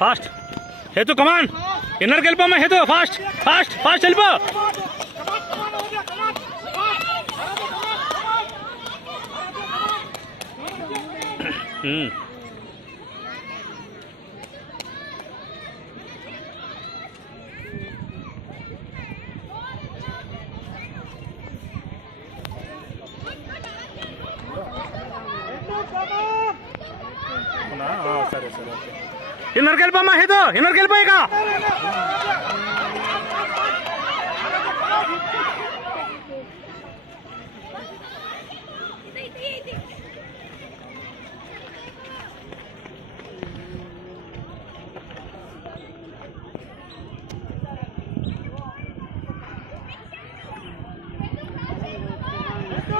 ఫాస్ట్ హేతు కమాన్ ఇన్నర్కి వెళ్ళిపోమ్మా హేతు ఫాస్ట్ ఫాస్ట్ ఫాస్ట్ వెళ్ళిపో సరే సరే ఓకే ఇన్నర్కి వెళ్ళిపోమ్మా హేతు ఇన్నర్కి వెళ్ళిపోయాక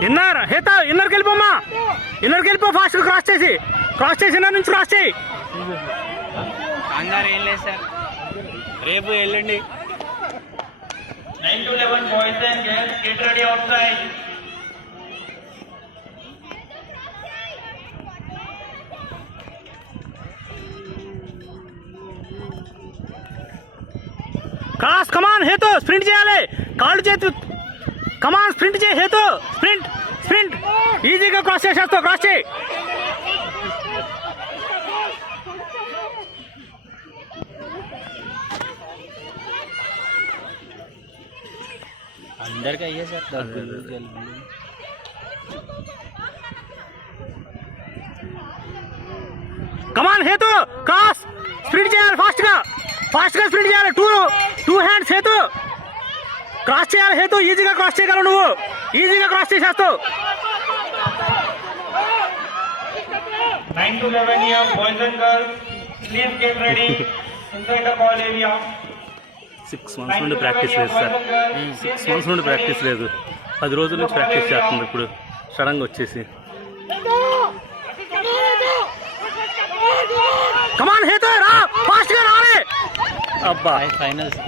ఇన్నర్ హేత ఇన్నర్కి వెళ్ళిపోమ్మా ఇన్నర్కి వెళ్ళిపో ఫాస్ట్ క్రాస్ చేసి ఇన్నర్ నుంచి క్రాస్ చేయి కంగారు ఏం లేదు సార్ రేపు వెళ్ళండి 9 to 11 boys and girls get ready outside. Cross come on హేతు స్ప్రింట్ చేయాలి కాళ్ళు చేతు కమాన్ స్ప్రింట్ చేయి హేతు స్ప్రింట్ స్ప్రింట్ ఈజీగా క్రాస్ చేసేస్తావు క్రాస్ చేయి అందరికీ అయ్యే సార్ కమాన్ హేతు క్రాస్ స్ప్రింట్ చేయాలి ఫాస్ట్ గా స్ప్రింట్ చేయాలి టూ హ్యాండ్స్ హేతు క్రాస్ చేయాలి హేతు ఈజీగా క్రాస్ చేయగలవు నువ్వు ఈజీగా క్రాస్ చేసేస్తావు 9 to 11 year boys and girls, please get ready inside the ball area. 6 months నుండి ప్రాక్టీస్ లేదు సార్ 6 months నుండి ప్రాక్టీస్ లేదు 10 రోజుల నుంచి ప్రాక్టీస్ చేస్తుంది ఇప్పుడు సడన్గా వచ్చేసి కమాన్ హేతు రా ఫాస్ట్ గా రావాలి అబ్బా ఫైనల్స్